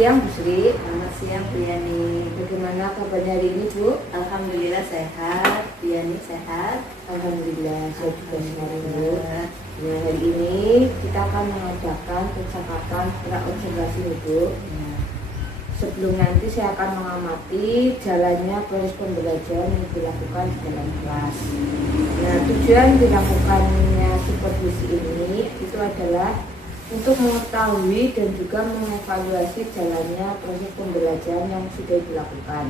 siang Bu Sri. Selamat siang Bu Yani. Bagaimana kabarnya hari ini Bu? Alhamdulillah sehat. Bu Yani sehat? Alhamdulillah saya juga sehat Bu. Alhamdulillah. Ya, hari ini kita akan mengadakan percakapan pra-observasi Bu. Ya. Sebelum nanti saya akan mengamati jalannya proses pembelajaran yang dilakukan di dalam kelas. Nah, tujuan dilakukannya supervisi ini itu adalah untuk mengetahui dan juga mengevaluasi jalannya proses pembelajaran yang sudah dilakukan.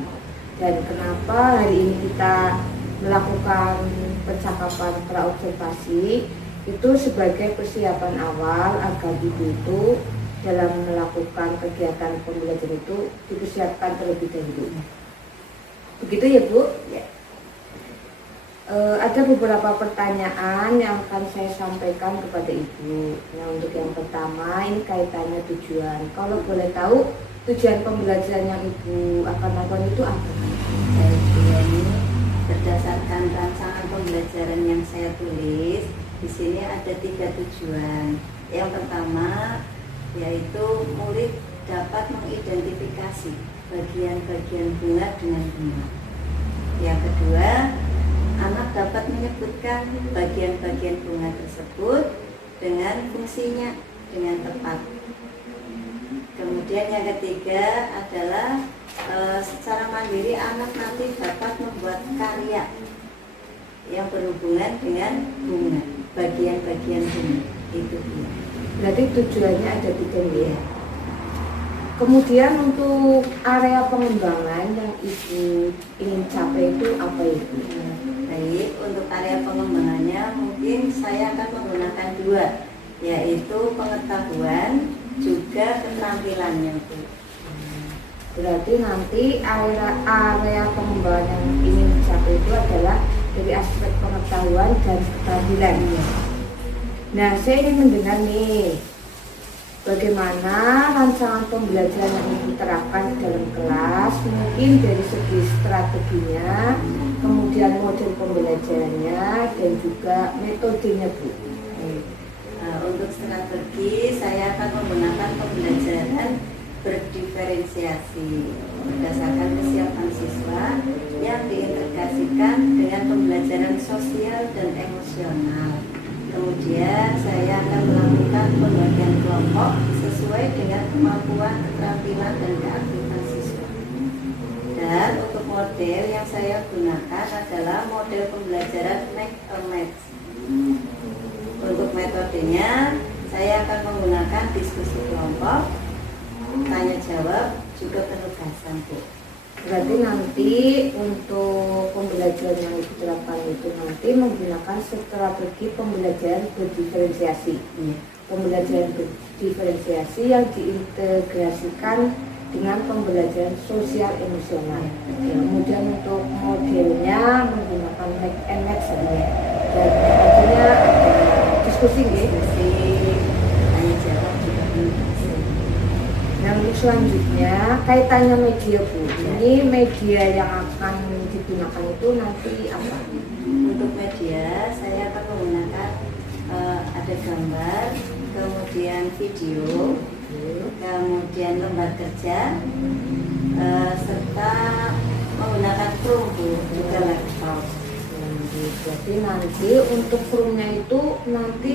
Dan kenapa hari ini kita melakukan percakapan pra-observasi itu sebagai persiapan awal agar ibu itu dalam melakukan kegiatan pembelajaran itu dipersiapkan terlebih dahulu. Begitu ya Bu? Ya. Ada beberapa pertanyaan yang akan saya sampaikan kepada Ibu. Nah, untuk yang pertama ini kaitannya tujuan. Kalau boleh tahu tujuan pembelajaran yang Ibu akan lakukan itu apa? Baik Bu Yani, berdasarkan rancangan pembelajaran yang saya tulis, di sini ada 3 tujuan. Yang pertama yaitu murid dapat mengidentifikasi bagian-bagian bunga dengan bunga. Yang kedua, anak dapat menyebutkan bagian-bagian bunga tersebut dengan fungsinya dengan tepat. Kemudian yang ketiga adalah secara mandiri anak nanti dapat membuat karya yang berhubungan dengan bunga, bagian-bagian bunga. Itu dia. Berarti tujuannya ada 3 ya. Kemudian untuk area pengembangan yang Ibu ingin capai itu apa Ibu? Baik, untuk area pengembangannya mungkin saya akan menggunakan 2, yaitu pengetahuan juga keterampilannya Bu. Berarti nanti area pengembangan yang ingin dicapai itu adalah dari aspek pengetahuan dan keterampilan. Nah, saya ingin mendengar nih bagaimana rancangan pembelajaran yang Ibu terapkan di dalam kelas, mungkin dari segi strateginya, kemudian model pembelajarannya, dan juga metodenya Bu. Nah, untuk strategi saya akan menggunakan pembelajaran berdiferensiasi berdasarkan kesiapan siswa yang diintegrasikan dengan pembelajaran sosial dan emosional. Kemudian saya akan melakukan pembagian kelompok sesuai dengan kemampuan, keterampilan, dan keaktifan siswa. Dan untuk model yang saya gunakan adalah model pembelajaran make a match. Untuk metodenya, saya akan menggunakan diskusi kelompok, tanya jawab, juga penugasan Bu. Berarti nanti untuk pembelajaran yang diterapkan itu nanti menggunakan strategi pembelajaran berdiferensiasi. Pembelajaran berdiferensiasi yang diintegrasikan dengan pembelajaran sosial emosional. Kemudian untuk modelnya menggunakan make and match dan artinya diskusi, Tanya jawab, juga penugasan. Nah, untuk selanjutnya kaitannya media Bu. Ini media yang akan digunakan itu nanti apa? Untuk media saya akan menggunakan ada gambar, kemudian video, kemudian lembar kerja, serta menggunakan Chrome juga laptop. Jadi nanti untuk roomnya itu nanti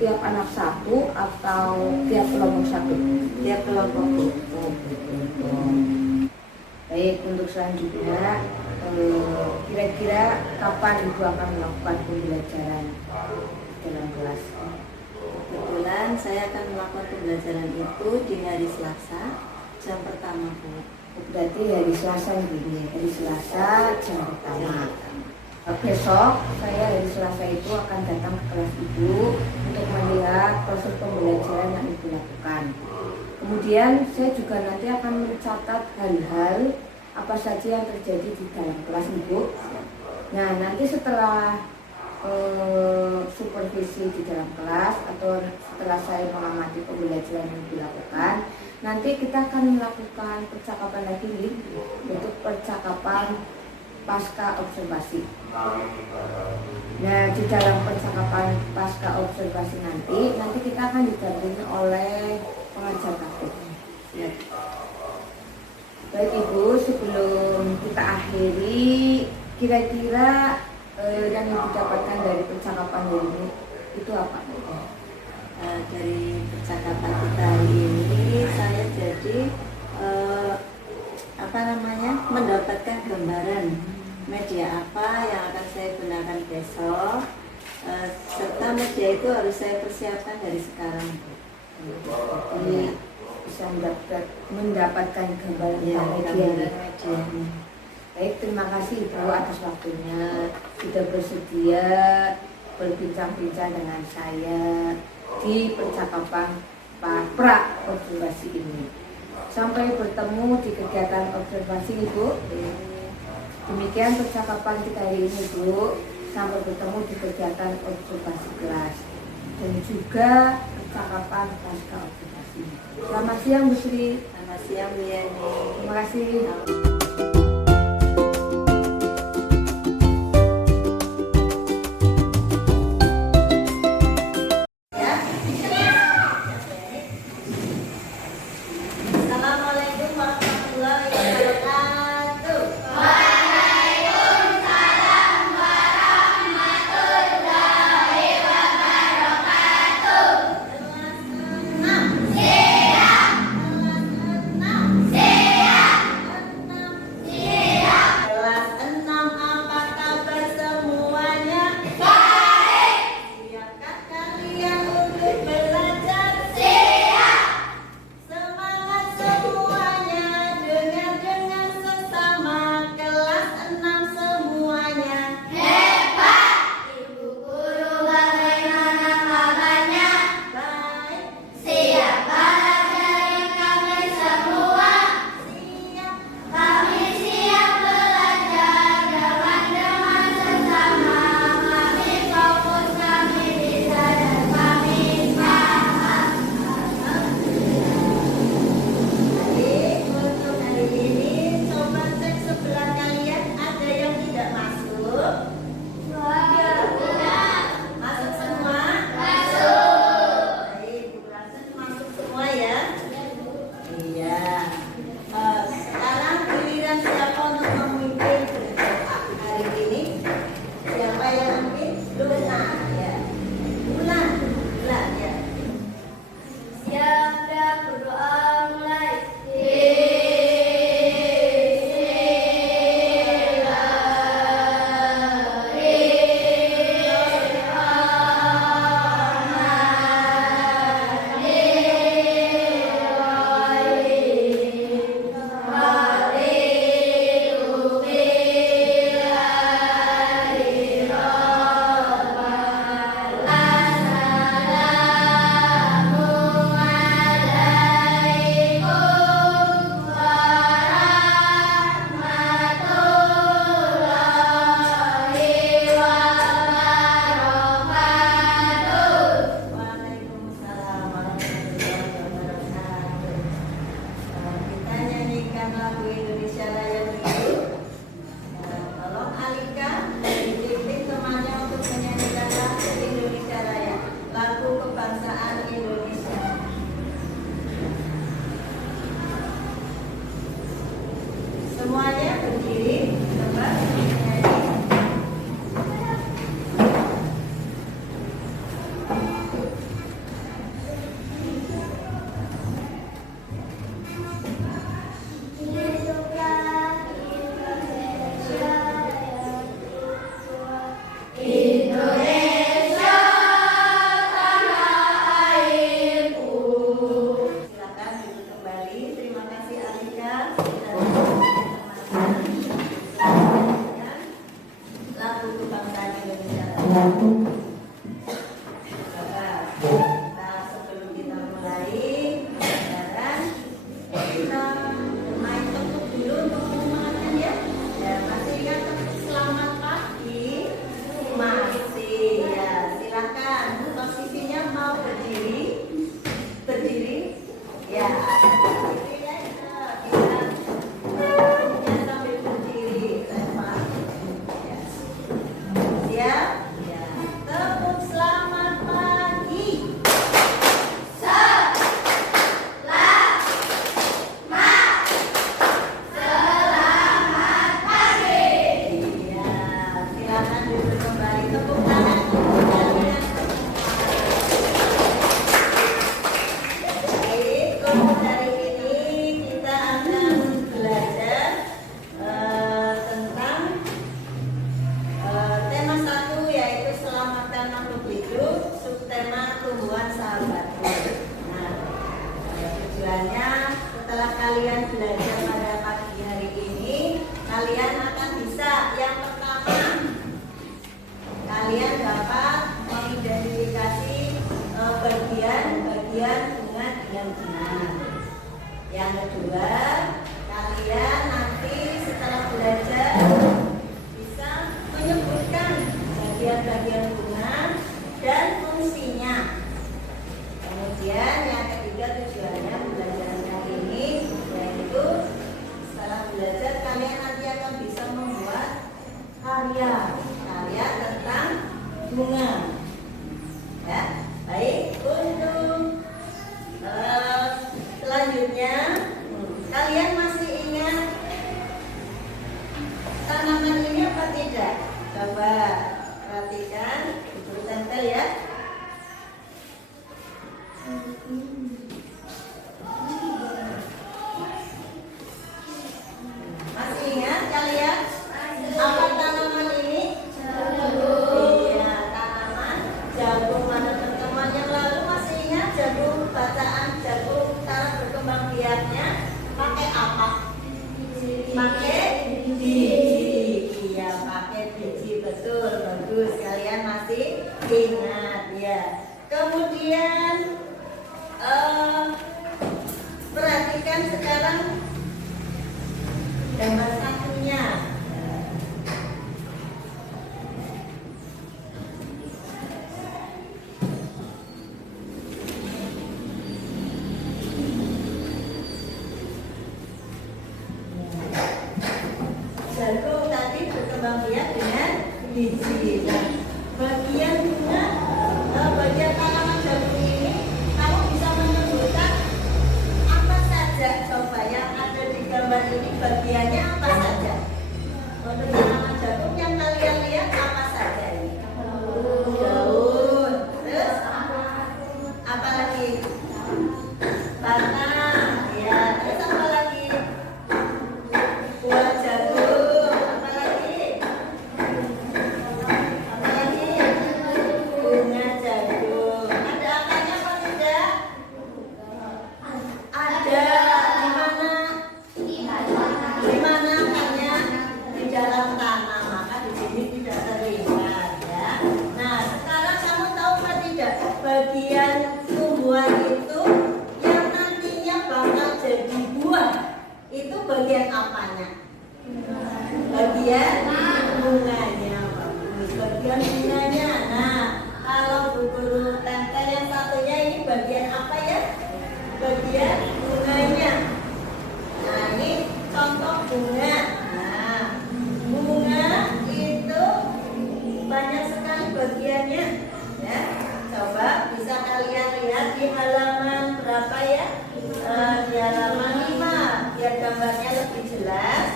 tiap anak satu atau tiap kelompok satu? Tiap kelompok Bu. Baik, untuk selanjutnya kira-kira kapan Ibu akan melakukan pembelajaran dalam kelas? Kebetulan saya akan melakukan pembelajaran itu di hari Selasa jam pertama Bu. Berarti hari Selasa ini, hari Selasa jam pertama. Besok saya hari Selasa itu akan datang ke kelas Ibu untuk melihat proses pembelajaran yang Ibu lakukan. Kemudian saya juga nanti akan mencatat hal-hal apa saja yang terjadi di dalam kelas Ibu. Nah, nanti setelah supervisi di dalam kelas atau setelah saya mengamati pembelajaran yang dilakukan, nanti kita akan melakukan percakapan lagi nih, untuk percakapan pasca observasi. Nah, di dalam percakapan pasca observasi nanti kita akan didampingi oleh pengajar praktik. Ya. Baik Ibu, sebelum kita akhiri, kira-kira yang Ibu dapatkan dari percakapan ini itu apa? Dari percakapan kita hari ini, saya jadi mendapatkan gambaran media apa yang akan saya gunakan besok, serta media itu harus saya persiapkan dari sekarang. Jadi bisa mendapatkan gambaran Ya, media. media. Baik, terima kasih Ibu atas waktunya sudah bersedia berbincang-bincang dengan saya di percakapan pra observasi ini. Sampai bertemu di kegiatan observasi Ibu. Demikian percakapan kita hari ini Bu. Sampai bertemu di kegiatan observasi kelas dan juga percakapan pasca observasi. Selamat siang Bu Sri. Selamat siang Bu Yani. Terima kasih. Assalamualaikum warahmatullahi wabarakatuh. Kelas 6, apa kabar semuanya? Baik. Siapkah kalian untuk belajar? Siap. Semangat semuanya, dengar sesama. Kelas 6 semuanya. Hebat. Ibu guru bagaimana kabarnya? Baik. Siap belajar kami semua. Siap. Kami siap belajar dengan sesama. Kami fokus, kami bisa dan kami paham. Baik, untuk hari ini coba cek sebelah kalian ada yang tidak masuk. Masuk semua? Masuk. Baik, Bu Rasen masuk semua ya? Iya. Sekarang giliran siapa untuk memimpin berdoa hari ini? Siapa yang memimpin? Luna ya. Bulan ya. Siapa berdoa mulai? Waalaikumsalam warahmatullahi wabarakatuh. Kita nyanyikan lagu Indonesia Raya dulu. Tolong Alika dibimbing temannya untuk menyanyikan lagu Indonesia Raya, lagu kebangsaan Indonesia. Semuanya berdiri, tempat menyanyi. Silakan duduk kembali. Terima kasih Alika dan teman-teman. Lagu kebangsaan Indonesia. Sebelum kita mulai pelajaran, kita main tekuk dulu untuk menyemangatkan ya. Ya, masih ingat selamat pagi? Masih ya. Silakan. Posisinya mau berdiri? Berdiri? Ya. Berdiri ya. Kita sambil berdiri. Reva. Ya. Siap? Ya. tepuk tangan untuk kalian. Baik, untuk hari ini kita akan belajar tentang tema 1 yaitu selamatkan makhluk hidup, subtema tumbuhan sahabatku. Nah, tujuannya setelah kalian belajar pada pagi hari ini, kalian akan bisa yang pertama, kalian dapat mengidentifikasi bagian-bagian bunga dengan benar. Yang kedua, kalian nanti setelah belajar bisa menyebutkan bagian-bagian bunga dan fungsinya. Kemudian yang ketiga, tujuannya belajar kali ini yaitu setelah belajar kalian nanti akan bisa membuat karya tentang bunga. Ya, baik. Untuk selanjutnya, kalian masih ingat tanaman ini apa tidak? Coba perhatikan, ibu tempel ya. Masih ingat kalian? Apa tanaman ini? Iya, tanaman jagung. Mana teman-teman yang lalu masih ingat jagung, bacaan jagung cara berkembang biaknya pakai apa? Pakai biji. Iya, pakai biji, betul, bagus. Kalian masih ingat ya. Kemudian perhatikan sekarang gambar satunya. Jagung tadi berkembang biak dengan biji. Nah, bagian bunga, bagian tanaman jagung ini, kamu bisa menyebutkan apa saja? Coba yang ada di gambar ini bagiannya apa saja? Untuk tanaman jagung yang kalian lihat apa saja ini? Daun. Terus apa lagi? Batang. Ya, terus apa lagi? Buah jagung. Apa lagi? Apa lagi? Bunga jagung. Ada akarnya apa tidak? Ada. Di mana akarnya? Di dalam tanah. Maka di sini tidak terlihat ya. Nah, sekarang kamu tahu apa tidak? Bagian tumbuhan itu yang nantinya bakal jadi buah. Itu bagian apanya? Bagian bunganya. Bagus. Bagian bunganya. Nah, kalau Bu Guru tempel yang satunya ini bagian apa ya? Bagian bunganya. Nah, ini contoh bunga. Nah, bunga itu banyak sekali bagiannya ya. Coba bisa kalian lihat di halaman berapa ya? Di halaman 5 biar gambarnya lebih jelas.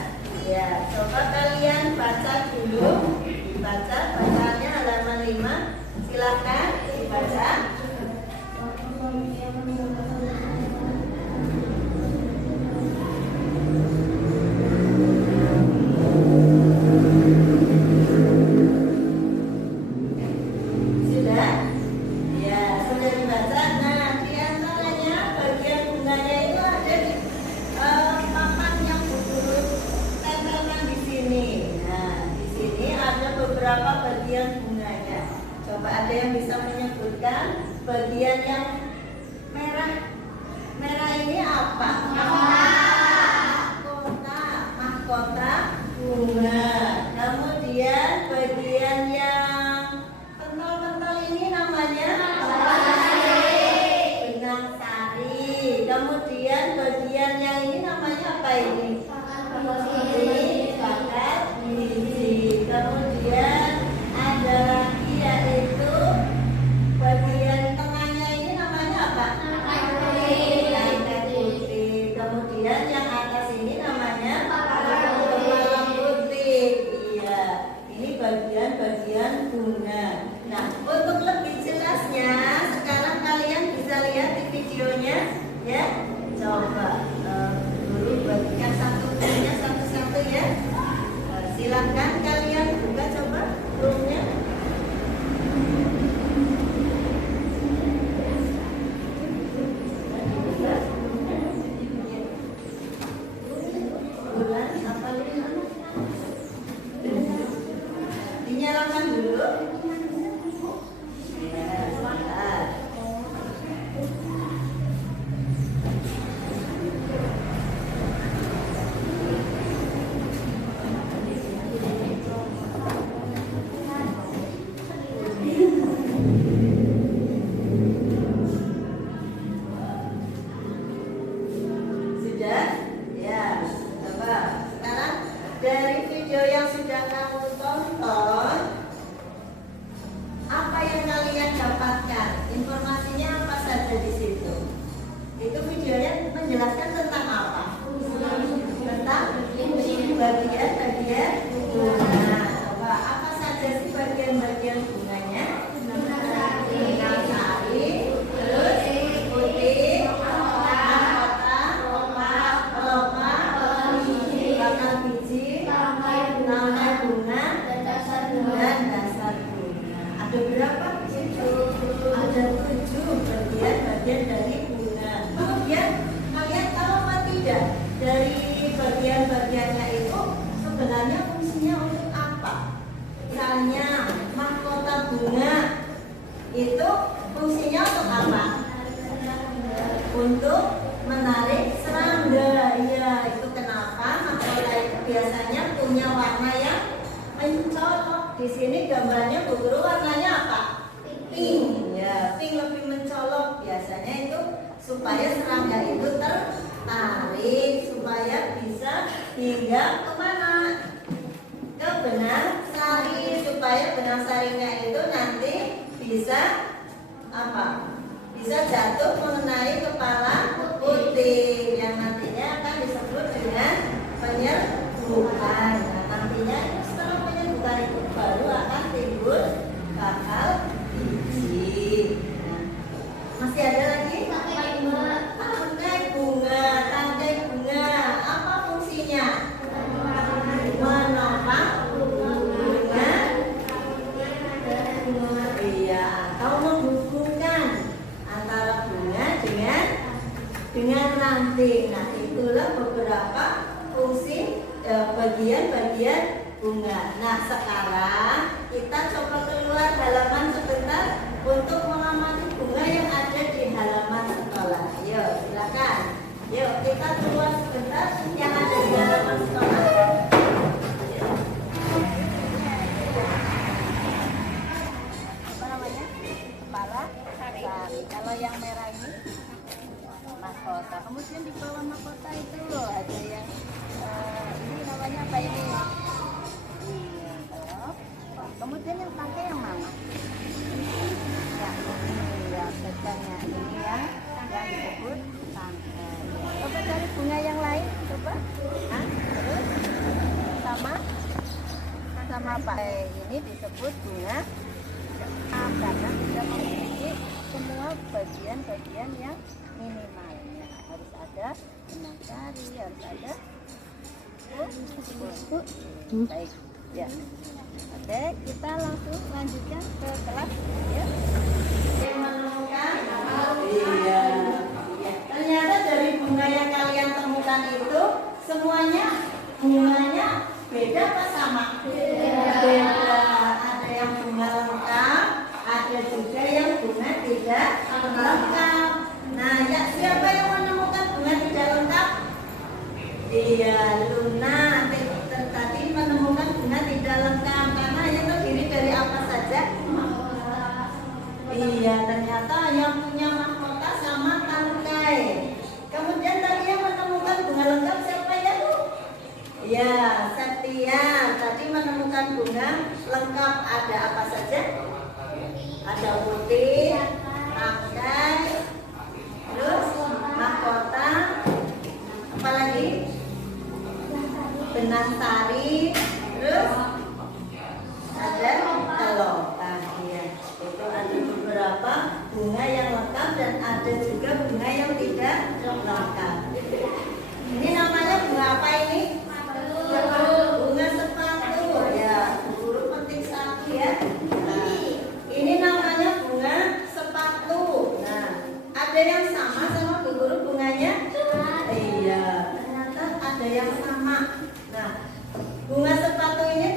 Ya, coba kalian baca dulu. Dibaca bacaannya halaman 5. Silakan dibaca. Sudah? Ya, sudah dibaca. Nah, di antaranya bagian bunganya itu ada di papan yang Bu Guru tempelkan di sini. Nah, di sini ada beberapa bagian bunganya. Coba ada yang bisa menyebutkan bagian yang merah. Merah ini apa? Mahkota bunga. Kemudian bagian yang kental-kental ini namanya benang sari. Kemudian bagian yang ini namanya apa ini? Ini bakal biji. Kemudian ada lagi yaitu bagian tengahnya ini namanya apa? Tangkai putih. Kemudian yang atas ini namanya kepala putih. Iya, ini bagian-bagian bunga. Dinyalakan dulu. Ya, sebentar. Sudah? Ya, coba. Sekarang dari video yang sudah kamu tonton, apa yang kalian dapatkan? Informasinya apa saja di situ? Itu videonya menjelaskan tentang apa? Tentang bagian-bagian bunga. Coba apa saja sih bagian-bagian bunganya? Bunga sari, terus putih, mahkota, pelopak, bakal biji, tangkai bunga, dan dasar bunga. Ada berapa di situ? Ada 7 bagian-bagian dari bunga. Kemudian kalian tahu apa tidak? Dari bagian-bagiannya itu sebenarnya fungsinya untuk apa? Misalnya mahkota bunga itu fungsinya untuk apa? Untuk menarik serangga. Ya, itu kenapa mahkota itu biasanya punya warna yang mencolok. Di sini gambarnya Bu Guru warnanya apa? Pink. Ya, pink lebih mencolok. Biasanya itu supaya serangga itu tertarik, supaya bisa hingga kemana? Ke benang sari, supaya benang sarinya itu nanti bisa apa? Bisa jatuh mengenai kepala putih yang nantinya akan disebut dengan penyerbukan. Nah, nantinya setelah penyerbukan itu baru akan timbul bakal biji. Nah, masih ada lagi? Tangkai bunga. Tangkai bunga apa fungsinya? Menopang bunga. Iya, atau menghubungkan antara bunga dengan ranting. Nah, itulah beberapa fungsi bagian-bagian bunga. Nah, sekarang kita coba keluar halaman sebentar untuk mengamati bunga yang ada di halaman sekolah. Yuk, silakan. Yuk, kita keluar sebentar yang ada di halaman sekolah. Apa namanya? Kepala sari. Kalau yang merah ini mahkota. Kemudian di bawah mahkota itu loh ada yang ini namanya apa ini? Kemudian yang tangkai yang mana? Ya, ini yang sedangnya ini yang disebut tangkai. Coba cari bunga yang lain, coba. Terus sama apa? Ini disebut bunga karena tidak memiliki semua bagian-bagian yang minimalnya. Harus ada benang sari, harus ada baik ya. Oke, kita langsung lanjutkan ke kelas ya. Menemukan iya. Ternyata dari bunga yang kalian temukan itu semuanya bunganya beda apa sama? Beda. Ada yang bunga lengkap, ada juga yang bunga tidak lengkap. Nah, ya, siapa yang menemukan bunga tidak lengkap? Iya, Luna tadi menemukan bunga tidak lengkap karena hanya terdiri dari apa saja? Iya, ternyata yang punya mahkota sama tangkai. Kemudian tadi yang menemukan bunga lengkap siapa ya, Bu? Ya, Setia. Tadi menemukan bunga lengkap ada apa saja? Ada putih, tangkai, terus mahkota, apa lagi? Benang sari, terus ada kelopak. Ya, itu ada beberapa bunga yang lengkap dan ada juga bunga yang tidak lengkap. Ini namanya bunga apa ini? Bunga sepatu. Ya, guru penting satu ya. Nah, ini namanya bunga sepatu. Nah, ada yang sama Bu Guru bunganya? Iya, ternyata ada yang sama. Nah, bunga sepatu ini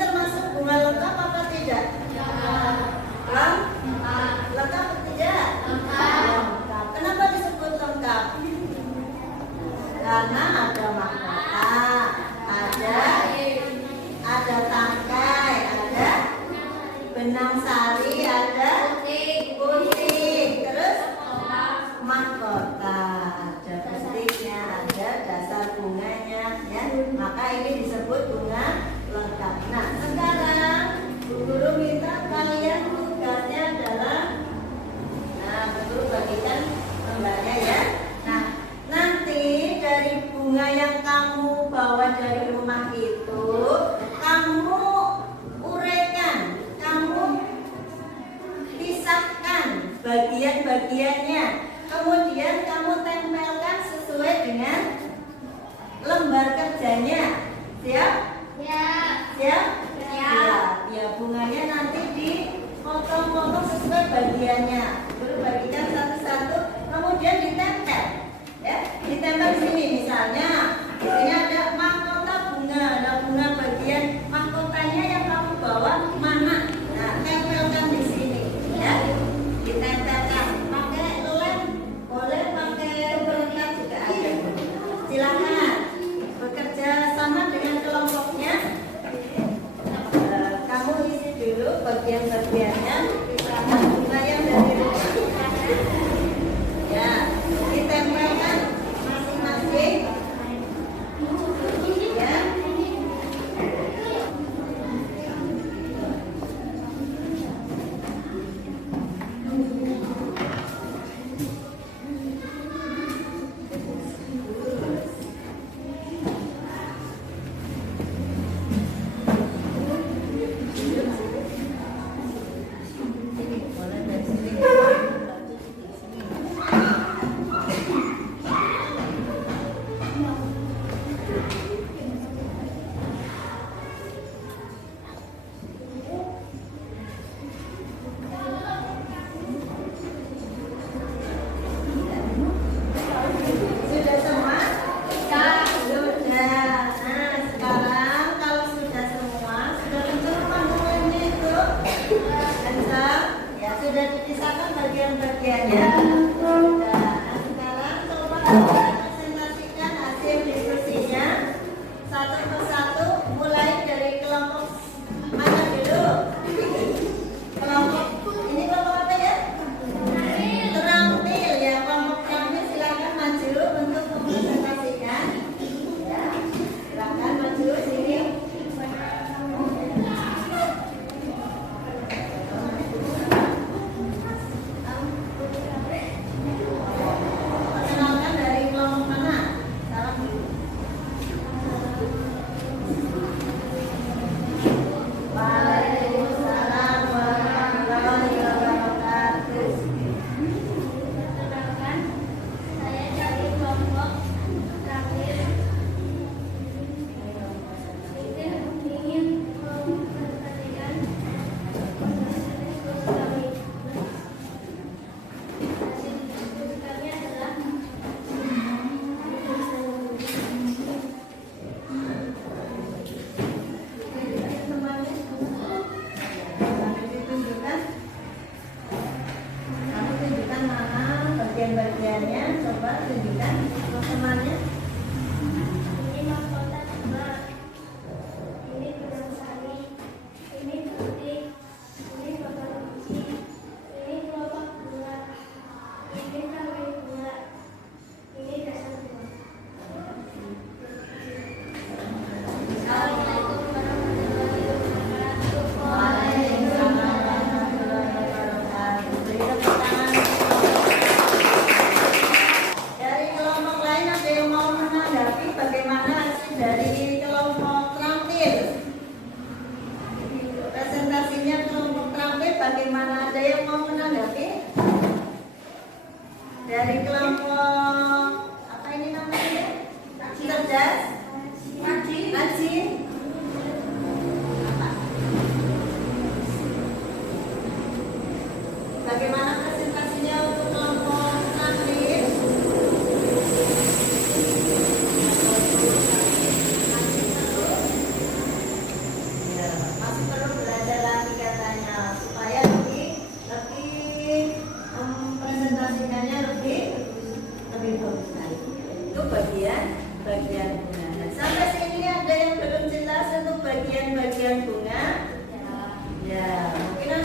benang sari, ada putih, terus mahkota, ada petiknya, ada dasar bunganya, ya. Maka ini disebut bunga lengkap. Nah, sekarang Bu Guru minta kalian tugasnya adalah, nah, Bu Guru bagikan lembarnya ya. Nah, nanti dari bunga yang kamu bawa dari rumah itu, kamu uraikan, kamu pisahkan bagian-bagiannya, kemudian kamu tempelkan sesuai dengan lembar kerjanya. Siap? Siap? Ya, bunganya nanti dipotong-potong sesuai bagiannya. Baru bagikan satu-satu, kemudian ditempel. Ya, ditempel di sini misalnya. Di sini ada mahkota bunga, ada bunga bagian mahkotanya yang kamu bawa mana? Nah, tempelkan di sini, ya. Ditempelkan pakai lem, boleh pakai perekat juga ada. Silakan bekerja sama dengan kelompoknya. Kamu isi dulu bagian-bagiannya, pisahkan bunga yang dari rumah. Ya, ditempelkan masing-masing. Ya. Boleh dari sini. Sudah semua? Sudah. Nah, sekarang kalau sudah semua, sudah kencang pangkulannya itu? Kencang? Ya, sudah dipisahkan bagian-bagiannya. Sudah. Nah, sekarang coba presentasikan hasil diskusinya satu persatu, mulai dari kelompok mana dulu? Kelompok ini kelompok apa ya? Terampil ya, kelompok terampil silakan maju untuk mempresentasikan. Ya, silakan maju sini. Perkenalkan dari kelompok mana? Salam dulu. Waalaikumsalam warahmatullahi wabarakatuh. Perkenalkan, saya dari kelompok terakhir. Kita ingin mempresentasikan diskusi kami. Hasil diskusi kami adalah Sampai ditunjukkan. Kamu tunjukkan mana bagian-bagiannya. Coba tunjukkan temannya. ini mahkota bunga, ini benang sari, ini putih, ini bakal kunci, ini kelopak bunga, ini kawin bunga, ini dasar bunga. Assalamualaikum warahmatullahi wabarakatuh. Waalaikumsalam warahmatullahi wabarakatuh. Beri tepuk tangan. Dari kelompok lain ada yang mau menanggapi bagaimana hasil dari kelompok terampil? Presentasinya kelompok terampil bagaimana, ada yang mau menanggapi? Dari kelompok apa ini namanya? Cerdas? Rajin? Apa? Bagaimana presentasinya untuk kelompok terampil? Ya, masih perlu belajar lagi katanya supaya lebih presentasikannya lebih bagus lagi. Itu bagian bunga. Sampai sini ada yang belum jelas untuk bagian-bagian bunga? Ya, mungkin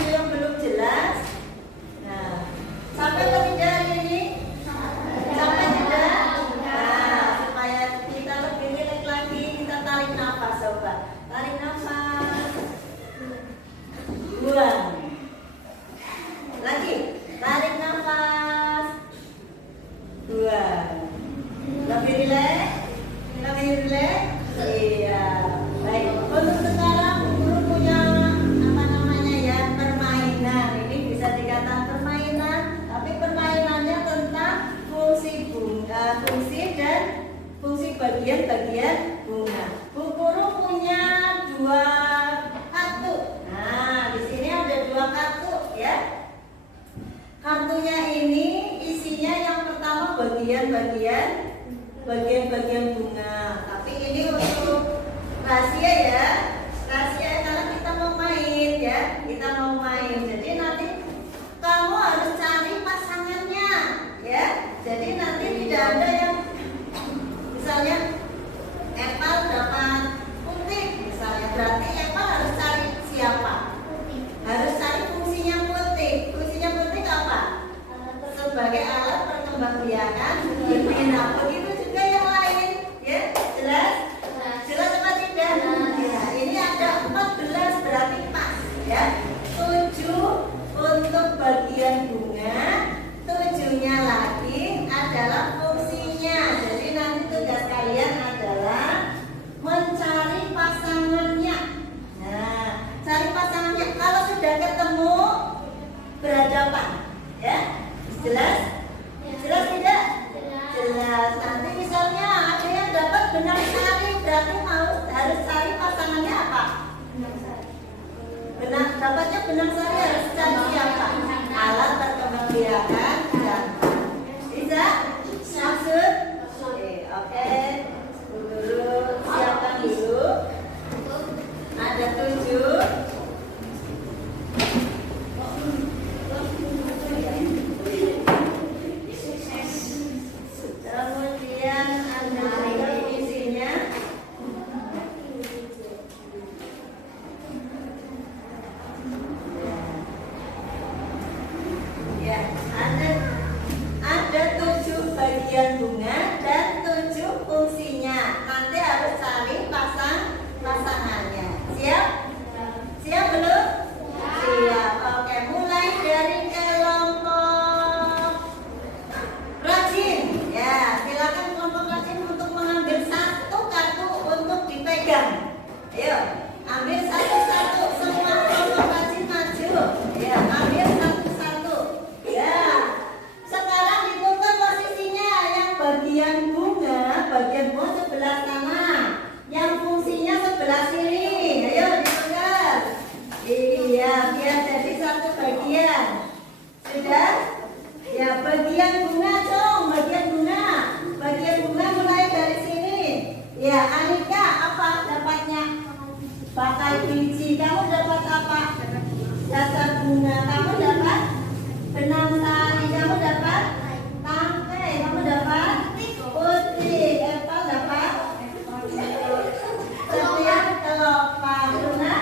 bagian bunga. Tapi ini untuk rahasia ya, rahasia karena kita mau main ya, kita mau main. Jadi nanti kamu harus cari pasangannya ya. Jadi nanti tidak ada yang misalnya Epal dapat putih misalnya, berarti Epal harus cari siapa? Harus cari fungsinya putih. Fungsinya putih apa? Sebagai alat perkembangbiakan betina. Begitu juga yang lain, ya jelas? Jelas apa tidak? Ya, ini ada 14 berarti pas, ya. 7 untuk bagian bunga, 7-nya lagi adalah fungsinya. Jadi nanti tugas kalian adalah mencari pasangannya. Nah, cari pasangannya. Kalau sudah ketemu berhadapan, ya. Jelas? Jelas tidak? Jelas. Nanti misalnya ada yang dapat benang sari, berarti harus cari pasangannya apa? Dapatnya benang sari harus cari siapa? Alat perkembangbiakan jantan. Bisa? Maksud? Oke. Guru siapkan dulu. Ada 7. Kemudian ada isinya. Ya, ada 7 bagian bunga dan 7 fungsinya. Nanti harus cari pasangannya. Siap? Siap belum? Siap. Oke, mulai dari kelompok rajin. Ya, silakan kelompok rajin untuk mengambil 1 kartu untuk dipegang. Ayo, ambil satu-satu. Semua kelompok rajin maju. Ya, ambil satu-satu. Ya, sekarang ditukar posisinya. Yang bagian bunga sebelah sana. Yang fungsinya sebelah sini. Ayo ditukar. Iya, biar jadi satu bagian. Sudah? Ya, bagian bunga dong, bagian bunga. Bagian bunga mulai dari sini. Ya, Alika apa dapatnya? Bakal biji. Kamu dapat apa? Dasar bunga. Kamu dapat benang sari. Kamu dapat tangkai. Kamu dapat putih. Eva dapat setiap kelopak. Luna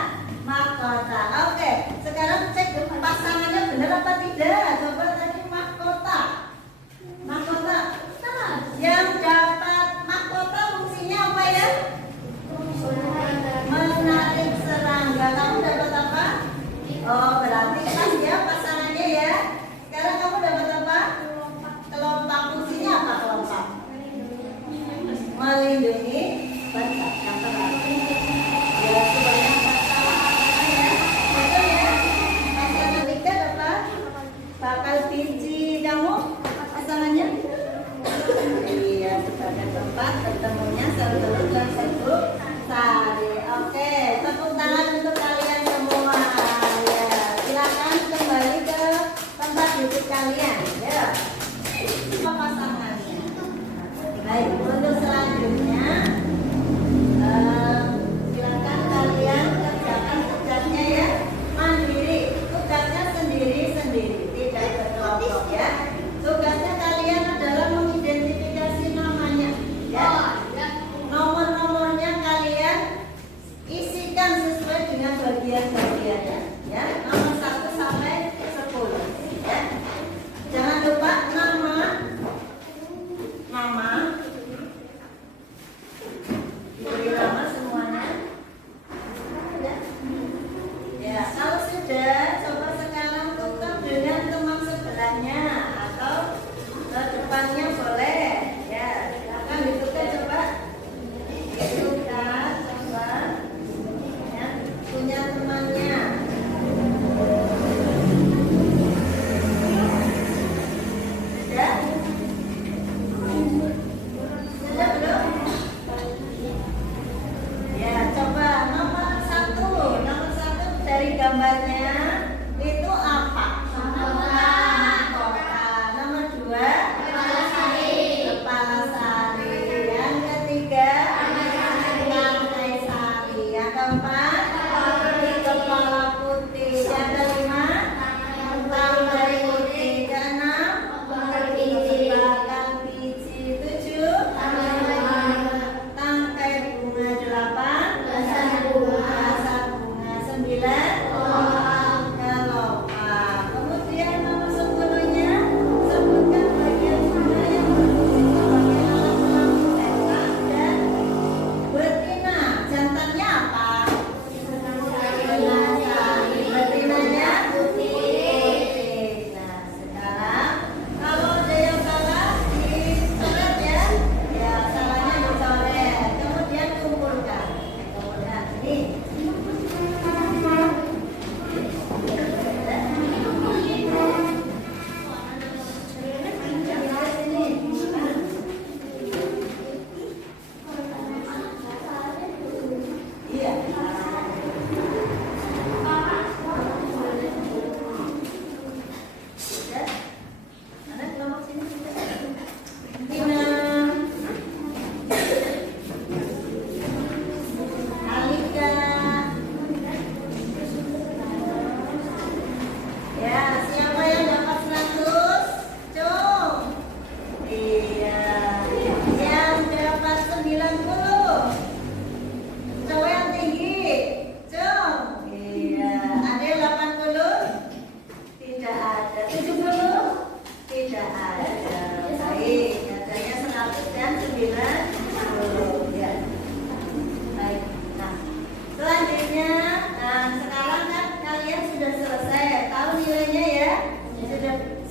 mahkota. Oke, sekarang cek pasangannya benar apa tidak. Coba tadi mahkota. Mahkota. Yang dapat mahkota fungsinya apa ya? Menarik serangga. Kamu dapat apa? Oh, berarti pas ya pasangannya ya. Sekarang kamu dapat apa? Kelopak. Fungsinya apa kelopak? Melindungi baca. Yang berarti ya sebenarnya salah ya. Betul ya? Pasangan tiga dapat bakal biji. Kamu pasangannya? Iya, sebagai tempat bertemunya telur dan serbuk sari. Oke, tepuk tangan untuk kalian semua. Ya, silakan kembali ke tempat duduk kalian. Ya, apa pasangannya? Baik, untuk selanjutnya silakan kalian kerjakan tugasnya ya, mandiri. Tugasnya sendiri-sendiri, tidak berkelompok ya. Tugasnya kalian adalah mengidentifikasi namanya ya. Nomor-nomornya kalian isikan sesuai dengan bagian-bagiannya ya. Nomor 1 sampai 10 ya. Jangan lupa nama diberi nama semuanya ya. Kalau sudah, coba sekarang tukar dengan teman sebelahnya atau ke depannya boleh ya. Silakan ditukar, coba ditukar, coba ya, punya temannya. Sudah? Sudah belum? Ya, coba nomor 1 dari gambarnya itu apa? Mahkota. Nomor 2 kepala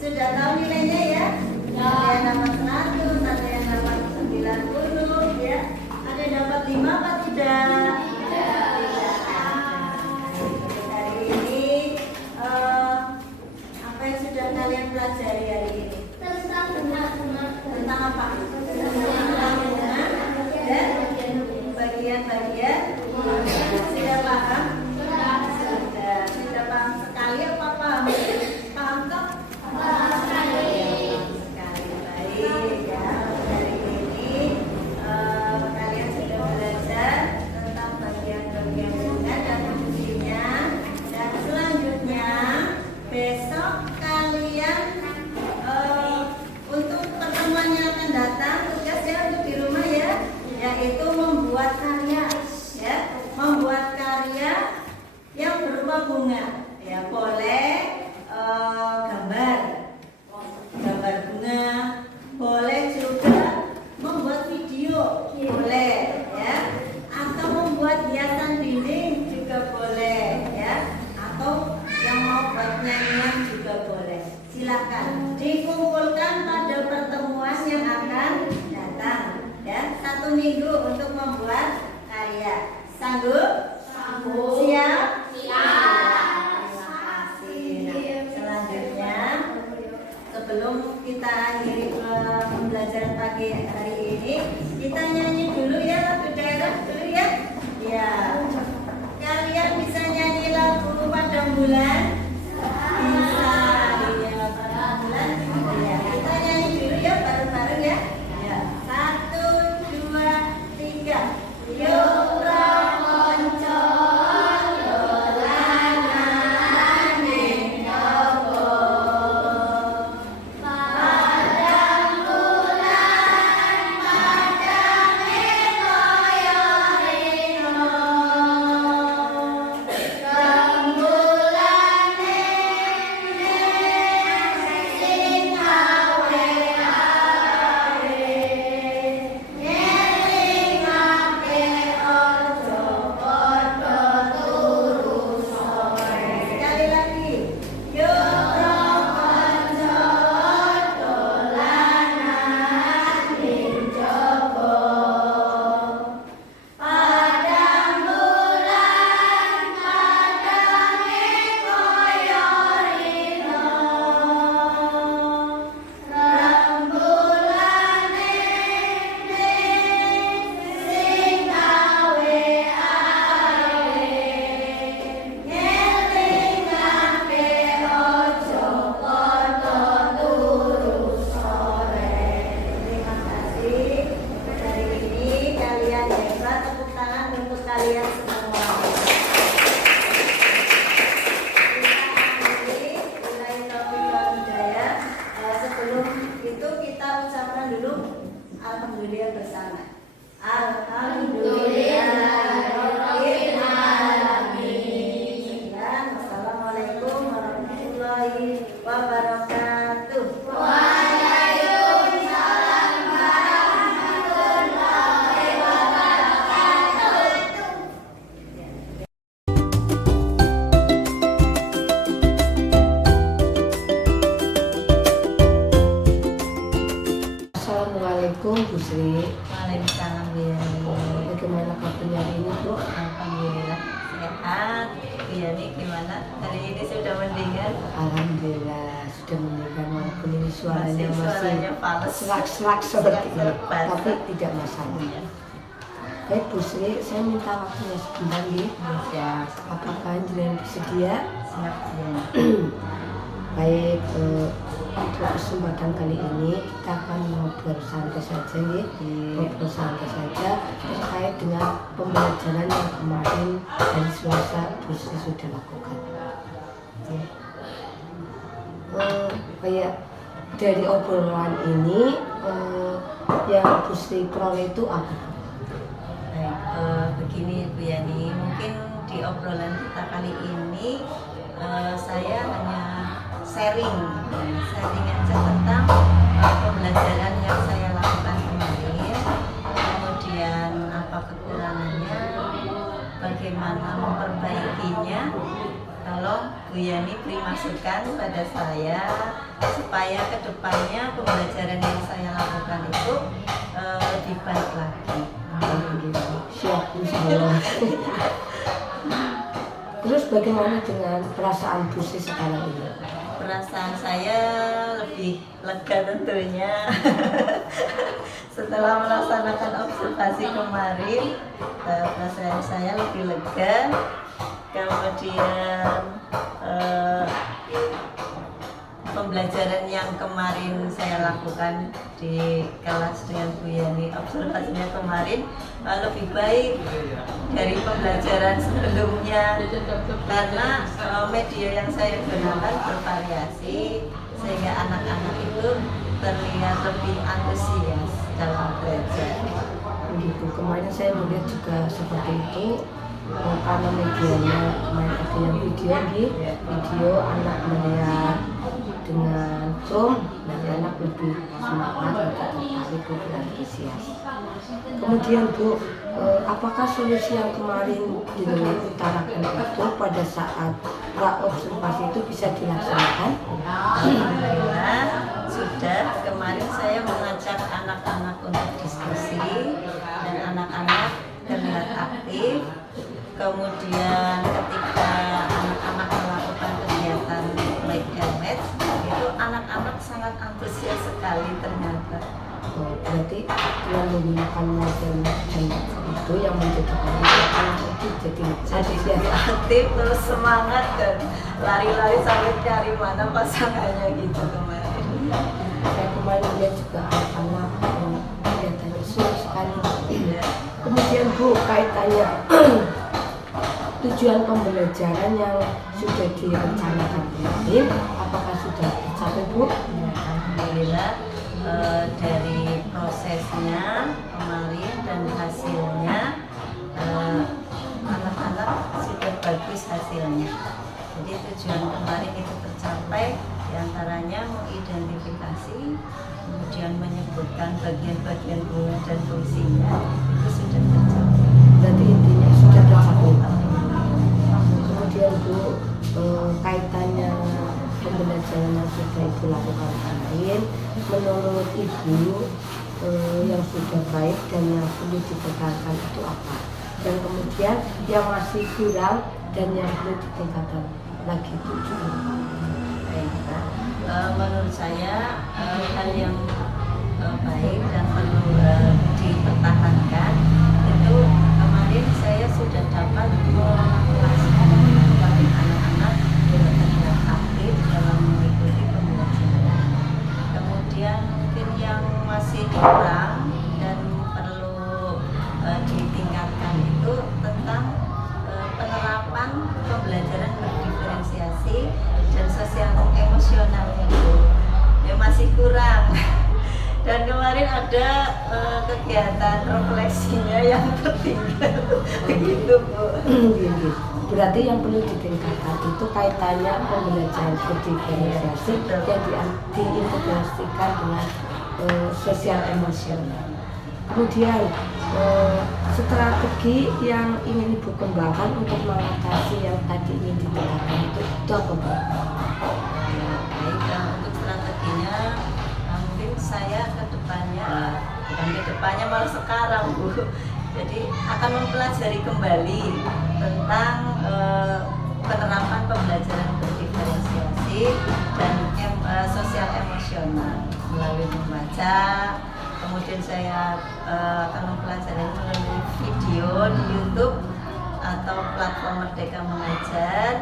Sudah tahu nilainya ya? Ada yang dapat 100, ada yang dapat 90 ya. Ada yang dapat 5 apa tidak? Tidak. Hari ini apa yang sudah kalian pelajari hari ini? Tentang bunga-bunga. Tentang apa? Tentang bunga dan bagian-bagian. Sudah paham? Sudah paham sekali apa paham? Paham toh? Paham sekali. Sekali. Baik ya. Hari ini kalian sudah belajar tentang bagian-bagian bunga dan fungsinya. Dan selanjutnya besok kalian untuk pertemuan yang akan datang tugas ya untuk di rumah ya, yaitu membuat karya ya, membuat karya yang berupa bunga ya, boleh gambar bunga, boleh juga membuat video, boleh ya, atau membuat hiasan dinding juga boleh ya, atau yang mau buat nyanyian juga boleh. Silakan dikumpulkan pada pertemuan yang akan datang ya, 1 minggu untuk membuat karya. Sanggup? Sanggup. Siap? Siap. Terima kasih. Nah, selanjutnya sebelum kita akhiri pembelajaran pagi hari ini, kita nyanyi dulu ya lagu daerah dulu ya. Ya. Kalian bisa nyanyi lagu Padang Bulan? Bisa. Iya, Padang Bulan. Ya, kita nyanyi dulu ya bareng-bareng ya. Ya. 1, 2, 3. Yuk romonco dolanan ning jowo. Padang bulan padange kaya rino. Rembulan sing awe-awe. Ngelingake ojo padha turu sore. Sekali lagi. Yuk romonco dolanan ning jowo. Padang bulan padange kaya rino. Rembulane sing awe-awe. Ngelingake ojo padha turu sore. Terima kasih. Hari ini kalian hebat, tepuk tangan untuk kalian semua. Sebelum itu kita ucapkan dulu alhamdulillah bersama. Alhamdulillahirabbil alamin. Dan wassalamualaikum warahmatullahi wabarakatuh. Waalaikumsalam warahmatullahi wabarakatuh. Assalamualaikum Bu Sri. Waalaikumsalam ya. Bagaimana kabarnya hari ini Bu? Alhamdulillah sehat. Iya nih gimana? Hari ini sudah mendingan. Alhamdulillah sudah meninggal walaupun ini suaranya masih Suaranya fals. serak-serak seperti ini, Serak-serak. tapi tidak masalah. Iya. Baik Bu Sri, saya minta waktunya sebentar nih. Siap. Apakah jenengan bersedia? Siap ya. Baik, untuk kesempatan kali ini kita akan ngobrol santai saja nih, ngobrol santai saja terkait dengan pembelajaran yang kemarin dari Selasa Bu Sri sudah lakukan. Ya. Kayak dari obrolan ini yang Bu Sri peroleh itu apa? Baik, begini Bu Yani, mungkin di obrolan kita kali ini saya hanya sharing aja tentang pembelajaran yang saya lakukan kemarin, kemudian apa kekurangannya, bagaimana memperbaikinya, Tolong Bu Yani beri masukan pada saya supaya kedepannya pembelajaran yang saya lakukan itu lebih baik lagi. Siap, insya Allah. Terus bagaimana dengan perasaan Bu Sri sekarang ini? Perasaan saya lebih lega tentunya. Setelah melaksanakan observasi kemarin, perasaan saya lebih lega. Kemudian pembelajaran yang kemarin saya lakukan di kelas dengan Bu Yani, observasinya kemarin lebih baik dari pembelajaran sebelumnya, karena media yang saya gunakan bervariasi sehingga anak-anak itu terlihat lebih antusias dalam belajar. Begitu, kemarin saya melihat juga seperti itu. Karena medianya kemarin ada yang video anak melihat dengan Zoom, dan anak lebih semangat, lebih tertarik, lebih antusias. Kemudian Bu, apakah solusi yang kemarin diutarakan itu pada saat pra-observasi itu bisa dilaksanakan? Alhamdulillah sudah. Kemarin saya mengajak anak-anak untuk diskusi dan anak-anak terlihat aktif. Kemudian ketika anak-anak melakukan kegiatan like and match, itu anak-anak sangat antusias sekali ternyata. Berarti dengan menggunakan model itu yang menjadikan anak itu jadi antusias, aktif, terus semangat dan lari-lari sampai cari mana pasangannya gitu kemarin. Saya kemarin lihat juga anak kelihatannya seru sekali. Kemudian Bu, kaitannya tujuan pembelajaran yang sudah direncanakan kemarin, apakah sudah tercapai Bu? Alhamdulillah dari prosesnya kemarin dan hasilnya anak-anak sudah bagus hasilnya. Jadi tujuan kemarin itu tercapai, diantaranya mengidentifikasi, kemudian menyebutkan bagian-bagian bunga dan fungsinya, itu sudah tercapai. Berarti intinya sudah tercapai. Kemudian Bu, kaitannya pembelajaran yang sudah Ibu lakukan kemarin, menurut Ibu yang sudah baik dan yang perlu ditingkatkan itu apa? Dan kemudian yang masih kurang dan yang perlu ditingkatkan lagi itu juga. Menurut saya hal yang baik dan perlu dipertahankan itu kemarin saya sudah dapat mengelaskan anak-anak yang aktif dalam mengikuti pembelajaran. Kemudian mungkin yang masih kurang dan perlu ditingkatkan itu tentang penerapan pembelajaran berdiferensiasi dan sosial emosionalnya itu ya masih kurang. Dan kemarin ada kegiatan refleksinya yang tertinggal begitu Bu. Berarti yang perlu ditingkatkan itu kaitannya pembelajaran berdiferensiasi yang diintegrasikan dengan sosial emosional. Kemudian strategi yang ingin Ibu kembangkan untuk mengatasi yang tadi ingin ditingkatkan itu apa Bu? Baik, untuk strateginya mungkin saya kedepannya malah sekarang Bu, jadi akan mempelajari kembali tentang penerapan pembelajaran berdiferensiasi dan sosial emosional melalui membaca. Kemudian saya akan mempelajari melalui video di YouTube atau platform Merdeka Mengajar.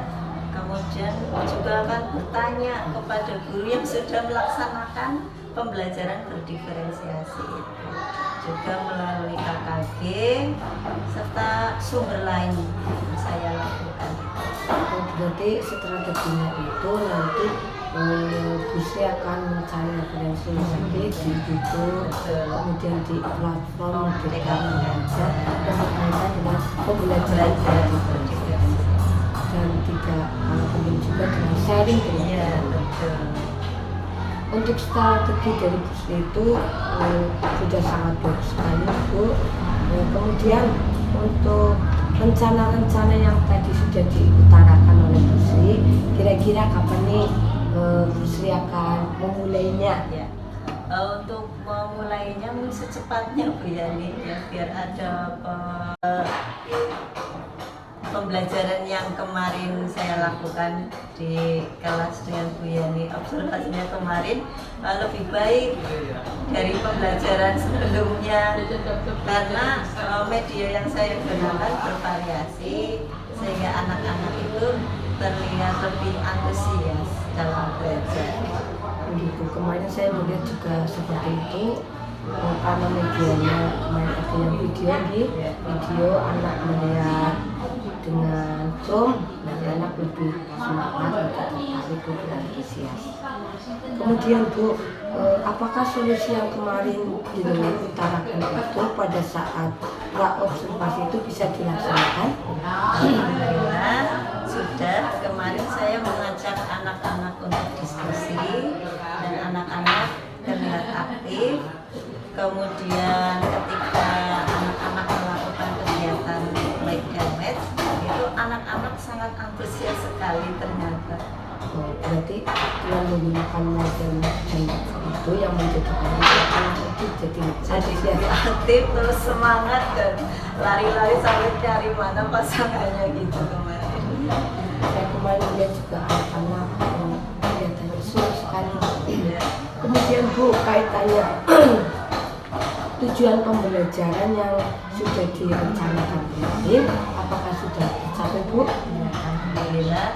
Kemudian juga akan bertanya kepada guru yang sudah melaksanakan pembelajaran berdiferensiasi itu, juga melalui KKG serta sumber lain yang saya lakukan. Berarti strateginya itu nanti Bu Sri akan mencari referensi lagi di YouTube, kemudian di platform Merdeka Mengajar yang berkaitan dengan pembelajaran berdiferensiasi. Dan tidak penting juga dengan sharing Ya, betul. Untuk strategi dari Bu Sri itu sudah sangat bagus sekali Bu. Kemudian untuk rencana-rencana yang tadi sudah diutarakan oleh Bu Sri, kira-kira kapan nih Bu Sri akan memulainya? Ya. Untuk memulainya mungkin secepatnya Bu Yani ya, biar ada pembelajaran yang kemarin saya lakukan di kelas dengan Bu Yani, observasinya kemarin lebih baik dari pembelajaran sebelumnya karena media yang saya gunakan bervariasi sehingga anak-anak itu terlihat lebih antusias dalam belajar. Begitu, kemarin saya melihat juga seperti itu. Karena medianya kemarin ada yang video anak melihat dengan Zoom, anak lebih semangat, lebih tertarik, lebih antusias. Kemudian Bu, apakah solusi yang kemarin diutarakan itu pada saat observasi itu bisa dilaksanakan? Alhamdulillah sudah. Kemarin saya mengajak anak-anak untuk diskusi dan anak-anak terlihat aktif. Kemudian ketika anak-anak melakukan kegiatan like and match, itu anak-anak sangat antusias sekali ternyata. Berarti dengan menggunakan model itu yang menjadikan anak itu jadi antusias, aktif, terus semangat dan lari-lari sampai cari mana pasangannya gitu kemarin. Saya kemarin lihat juga anak kelihatannya seru sekali. Ya. Kemudian Bu, kaitannya tujuan pembelajaran yang sudah direncanakan kemarin, apakah sudah tercapai Bu? Ya, alhamdulillah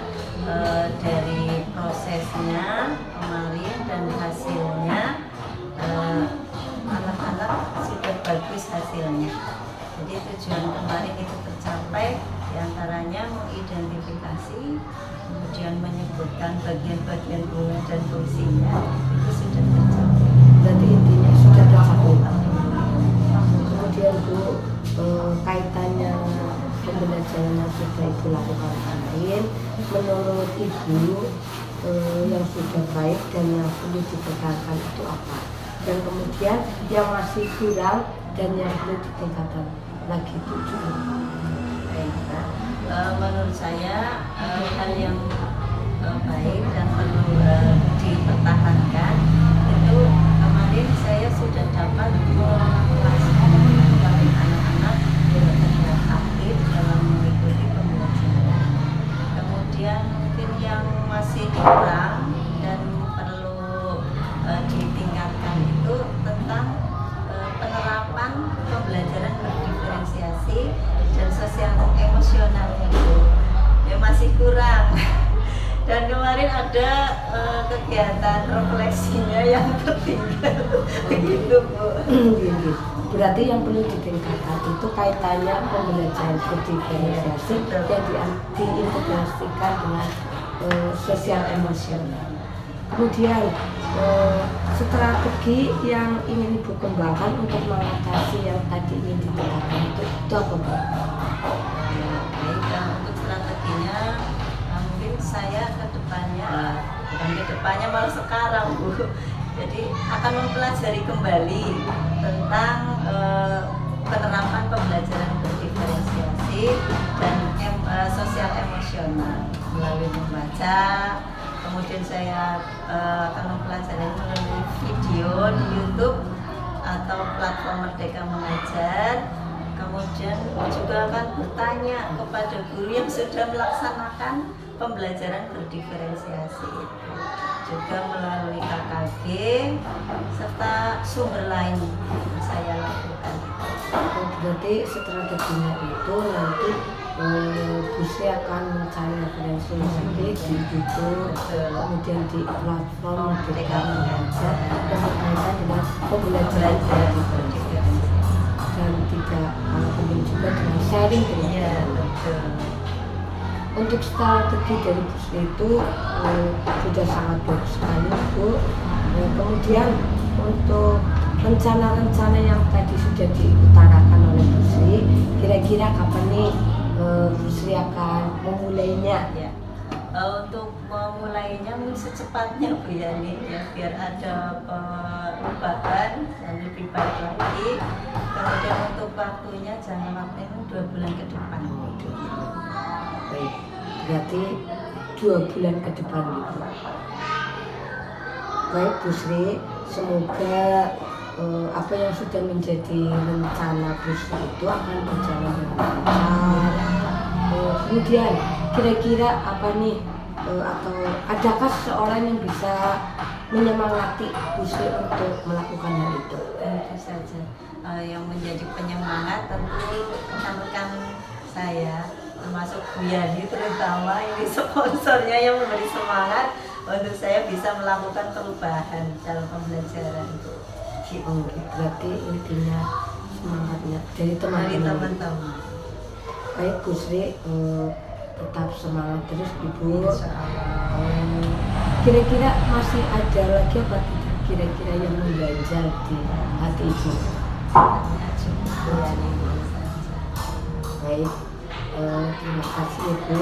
dari prosesnya kemarin dan hasilnya anak-anak sudah bagus hasilnya. Jadi tujuan kemarin itu tercapai, diantaranya mengidentifikasi, kemudian menyebutkan bagian-bagian bunga dan fungsinya, itu sudah tercapai. Berarti intinya sudah tercapai. Kemudian Bu, kaitannya pembelajaran yang sudah Ibu lakukan kemarin, menurut Ibu yang sudah baik dan yang perlu ditingkatkan itu apa? Dan kemudian yang masih kurang dan yang perlu ditingkatkan lagi itu juga. Baik, menurut saya hal yang baik dan perlu dipertahankan itu kemarin saya sudah dapat mengelaskan anak-anak terlihat aktif dalam mengikuti pembelajaran. Kemudian mungkin yang masih kurang dan perlu ditingkatkan itu tentang penerapan pembelajaran berdiferensiasi dan sosial emosionalnya itu ya masih kurang. Dan kemarin ada kegiatan refleksinya yang tertinggal begitu Bu. Berarti yang perlu ditingkatkan itu kaitannya pembelajaran berdiferensiasi yang diintegrasikan dengan sosial emosional. Kemudian strategi yang ingin Ibu kembangkan untuk mengatasi yang tadi ingin ditingkatkan itu apa Bu? Baik, untuk strateginya mungkin saya kedepannya malah sekarang Bu, jadi akan mempelajari kembali tentang penerapan pembelajaran berdiferensiasi dan sosial emosional melalui membaca. Kemudian saya akan mempelajari melalui video di YouTube atau platform Merdeka Mengajar. Kemudian juga akan bertanya kepada guru yang sudah melaksanakan pembelajaran berdiferensiasi, juga melalui KKG serta sumber lain yang saya lakukan. Berarti strateginya itu nanti Bu Sri akan mencari referensi di YouTube, kemudian di platform Merdeka Mengajar yang berkaitan dengan pembelajaran berdiferensiasi. Dan tidak mungkin juga dengan sharing Ya, betul. Untuk strategi dari Bu Sri itu sudah sangat bagus sekali Bu. Kemudian untuk rencana-rencana yang tadi sudah diutarakan oleh Bu Sri, kira-kira kapan nih Bu Sri akan memulainya? Ya. Untuk memulainya mungkin secepatnya Bu Yani ya, biar ada perubahan dan lebih baik lagi. Kemudian untuk waktunya jangan waktunya 2 bulan ke depan. Baik, berarti 2 bulan ke depan Ibu. Baik Bu Sri, semoga apa yang sudah menjadi rencana Bu Sri itu akan berjalan dengan lancar. Kemudian kira-kira apa nih atau adakah seseorang yang bisa menyemangati Bu Sri untuk melakukan hal itu? Tentu saja yang menjadi penyemangat tentu rekan-rekan saya, termasuk Bu Yani terutama ini sponsornya yang memberi semangat untuk saya bisa melakukan perubahan dalam pembelajaran. Oh, berarti intinya semangatnya dari Dari teman-teman. teman-teman. Baik Bu Sri, tetap semangat terus Ibu. Insya Allah. Kira-kira masih ada lagi apa tidak kira-kira yang mengganjal di hati Ibu? Hanya cukup Bu Yani saja. Baik, terima kasih Ibu.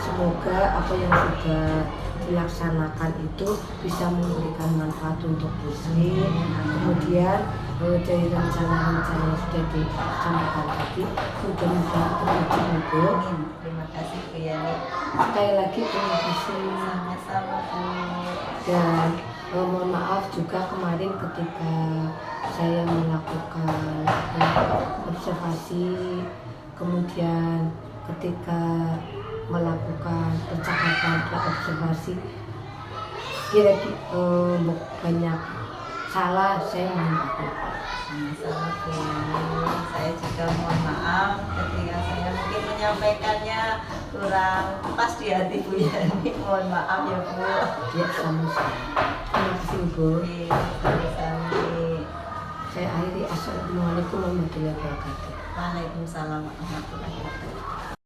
Semoga apa yang sudah dilaksanakan itu bisa memberikan manfaat untuk Bu Sri. Kemudian dari rencana-rencana yang sudah disampaikan tadi mudah-mudahan terwujud Ibu. Amin. Terima kasih Bu Yani. Sekali lagi terima kasih. Sama-sama Bu. Dan mohon maaf juga kemarin ketika saya melakukan observasi, kemudian ketika melakukan percakapan observasi kira-kira banyak salah, saya mohon maaf. Sama-sama Bu Yani. Saya juga mohon maaf ketika saya mungkin menyampaikannya kurang pas di hati Bu Yani. Mohon maaf ya Bu. Ya, sama-sama. Terima kasih Ibu. Oke, sama-sama. Saya akhiri. Assalamualaikum warahmatullahi wabarakatuh. Waalaikumsalam warahmatullahi wabarakatuh.